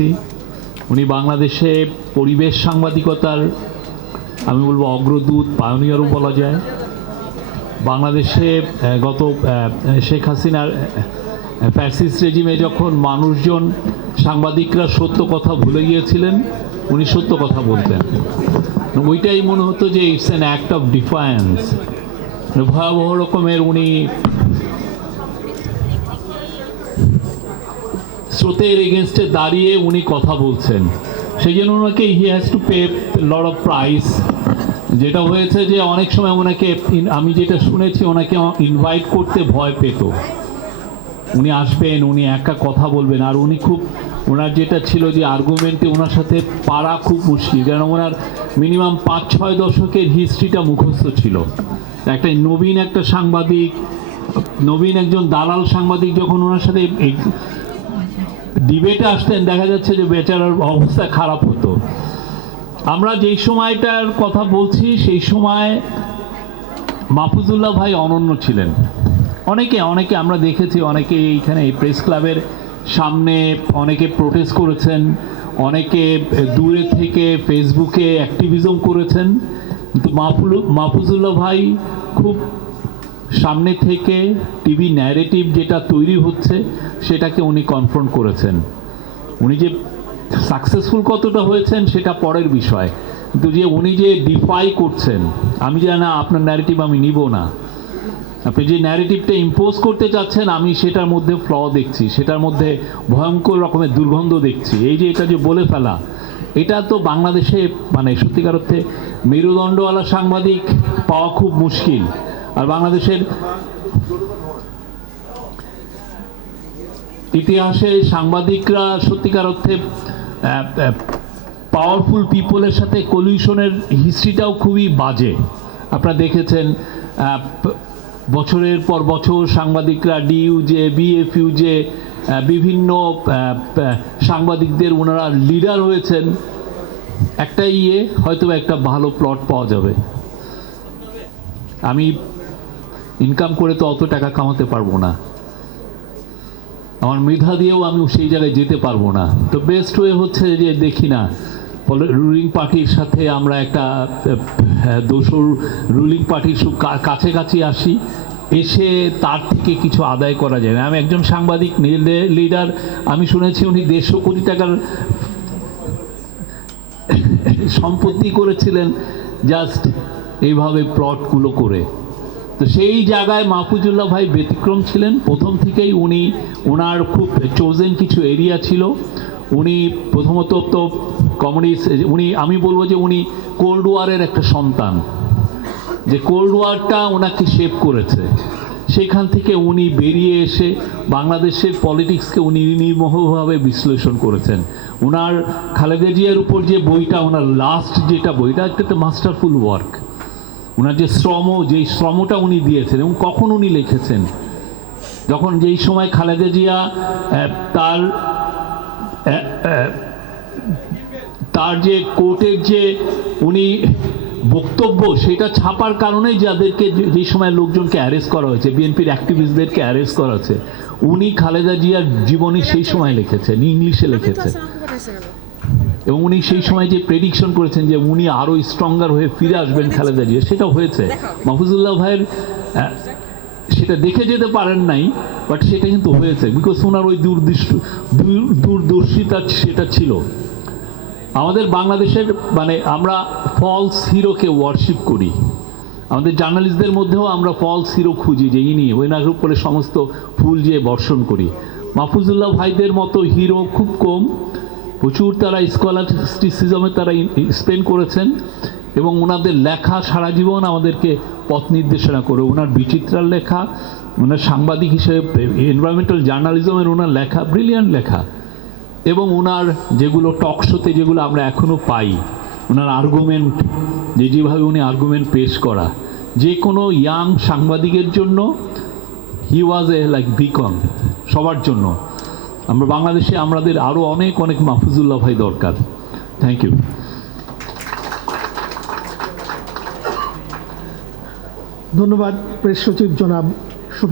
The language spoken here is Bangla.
পেয়েছি। উনি বাংলাদেশে পরিবেশ সাংবাদিকতার আমি বলবো অগ্রদূত, পায়োনিয়ারও বলা যায়। বাংলাদেশে গত শেখ হাসিনার ফ্যাসিস্ট রেজিমে যখন মানুষজন সাংবাদিকরা সত্য কথা ভুলে গিয়েছিলেন, উনি সত্য কথা বলতেন। ওইটাই মনে হতো যে ইটস অ্যান অ্যাক্ট অফ ডিফায়েন্স। ভয়াবহ রকমের উনি স্রোতের এগেনস্টে দাঁড়িয়ে উনি কথা বলছেন, সেই জন্য ওনাকে he has to pay lot of price. যেটা হয়েছে যে অনেক সময় ওনাকে, আমি যেটা শুনেছি, ওনাকে ইনভাইট করতে ভয় পেত। উনি আসবেন, উনি একা কথা বলবেন, আর উনি খুব, ওনার যেটা ছিল যে আর্গুমেন্টে ওনার সাথে পারা খুব মুশকিল, কারণ ওনার মিনিমাম 5-6 দশকের হিস্ট্রিটা মুখস্থ ছিল। একটা নবীন একটা সাংবাদিক, নবীন একজন দালাল সাংবাদিক যখন ওনার সাথে ডিবেটে আসতেন, দেখা যাচ্ছে যে বেচারার অবস্থা খারাপ হতো। আমরা যেই সময়টার কথা বলছি সেই সময় মাহফুজুল্লাহ ভাই অনন্য ছিলেন। অনেকে আমরা দেখেছি, অনেকে এইখানে এই প্রেস ক্লাবের সামনে অনেকে প্রোটেস্ট করেছেন, অনেকে দূরে থেকে ফেসবুকে অ্যাক্টিভিজম করেছেন, কিন্তু মাহফুজুল্লাহ ভাই খুব সামনে থেকে টিভি ন্যারেটিভ যেটা তৈরি হচ্ছে সেটাকে উনি কনফ্রন্ট করেছেন। উনি যে সাকসেসফুল কতটা হয়েছেন সেটা পরের বিষয়, কিন্তু যে উনি যে ডিফাই করছেন, আমি জানি না আপনার ন্যারেটিভ আমি নিব না, আপনি যে ন্যারেটিভটা ইম্পোজ করতে চাচ্ছেন আমি সেটার মধ্যে ফ্ল দেখছি, সেটার মধ্যে ভয়ঙ্কর রকমের দুর্গন্ধ দেখছি। এই যে এটা যে বলে ফেলা, এটা তো বাংলাদেশে মানে সত্যিকার অর্থে মেরুদণ্ডওয়ালা সাংবাদিক পাওয়া খুব মুশকিল। আর বাংলাদেশের ইতিহাসে সাংবাদিকরা সত্যিকার অর্থে পাওয়ারফুল পিপলের সাথে কলিউশনের হিস্ট্রিটাও খুবই বাজে। আপনারা দেখেছেন বছরের পর বছর সাংবাদিকরা ডিইউজে, বিএফইউজে, বিভিন্ন সাংবাদিকদের ওনারা লিডার হয়েছেন। একটা হয়তো একটা ভালো প্লট পাওয়া যাবে। আমি ইনকাম করে তো অত টাকা কামাতে পারবো না, আমার মেধা দিয়েও আমি সেই জায়গায় যেতে পারবো না। তো বেস্ট ওয়ে হচ্ছে যে দেখি না রুলিং পার্টির সাথে আমরা একটা দোসর রুলিং পার্টির কাছাকাছি আসি, এসে তার থেকে কিছু আদায় করা যায় না। আমি একজন সাংবাদিক লিডার, আমি শুনেছি উনি 150 কোটি টাকার সম্পত্তি করেছিলেন জাস্ট এইভাবে প্লটগুলো করে। তো সেই জায়গায় মাহফুজুল্লাহ ভাই ব্যতিক্রম ছিলেন। প্রথম থেকেই উনি, ওনার খুব চোজেন কিছু এরিয়া ছিল। উনি প্রথমত তো কমিউনিস্ট, উনি, আমি বলবো যে উনি কোল্ড ওয়ারের একটা সন্তান, যে কোল্ড ওয়ারটা ওনাকে শেপ করেছে। সেখান থেকে উনি বেরিয়ে এসে বাংলাদেশের পলিটিক্সকে উনি নির্মোহভাবে বিশ্লেষণ করেছেন। ওনার খালেদা জিয়ার উপর যে বইটা, ওনার লাস্ট যেটা বইটা, একটা মাস্টারফুল ওয়ার্ক। ওনার যে যেই শ্রমটা উনি দিয়েছেন এবং কখন উনি লিখেছেন, যখন যেই সময় খালেদা জিয়া তার যে কোর্টের যে উনি বক্তব্য, সেটা ছাপার কারণেই যাদেরকে যে সময় লোকজনকে অ্যারেস্ট করা হয়েছে, বিএনপির অ্যাক্টিভিস্টদেরকে অ্যারেস্ট করা হয়েছে, উনি খালেদা জিয়ার জীবনী সেই সময় লিখেছেন, ইংলিশে লিখেছেন। এবং উনি সেই সময় যে প্রেডিকশন করেছেন যে উনি আরও স্ট্রঙ্গার হয়ে ফিরে আসবেন খালেদা জিয়া, সেটা হয়েছে। মাহফুজুল্লাহ ভাইয়ের সেটা দেখে যেতে পারেন নাই, বাট সেটা কিন্তু হয়েছে, বিকজ ওনার ওই দূরদর্শিতা সেটা ছিল। আমাদের বাংলাদেশের মানে আমরা ফলস হিরোকে ওয়ার্শিপ করি, আমাদের জার্নালিস্টদের মধ্যেও আমরা ফলস হিরো খুঁজি, যে ইনি ওনার উপরে সমস্ত ফুল যে বর্ষণ করি। মাহফুজুল্লাহ ভাইদের মতো হিরো খুব কম, প্রচুর তারা স্কলাস্টিসিজমে তারা স্পেন্ড করেছেন, এবং ওনাদের লেখা সারা জীবন আমাদেরকে পথ নির্দেশনা করে। ওনার বিচিত্রার লেখা, ওনার সাংবাদিক হিসেবে এনভায়রনমেন্টাল জার্নালিজমের ওনার লেখা, ব্রিলিয়ান্ট লেখা, এবং ওনার যেগুলো টক শোতে যেগুলো আমরা এখনও পাই, ওনার আর্গুমেন্ট, যেভাবে উনি আর্গুমেন্ট পেশ করা, যে কোনো ইয়াং সাংবাদিকের জন্য হি ওয়াজ এ লাইক বিকন, সবার জন্য। আমরা বাংলাদেশে আমাদের আরও অনেক মাহফুজুল্লাহ ভাই দরকার। Thank you. ধন্যবাদ প্রেস সচিব জনাব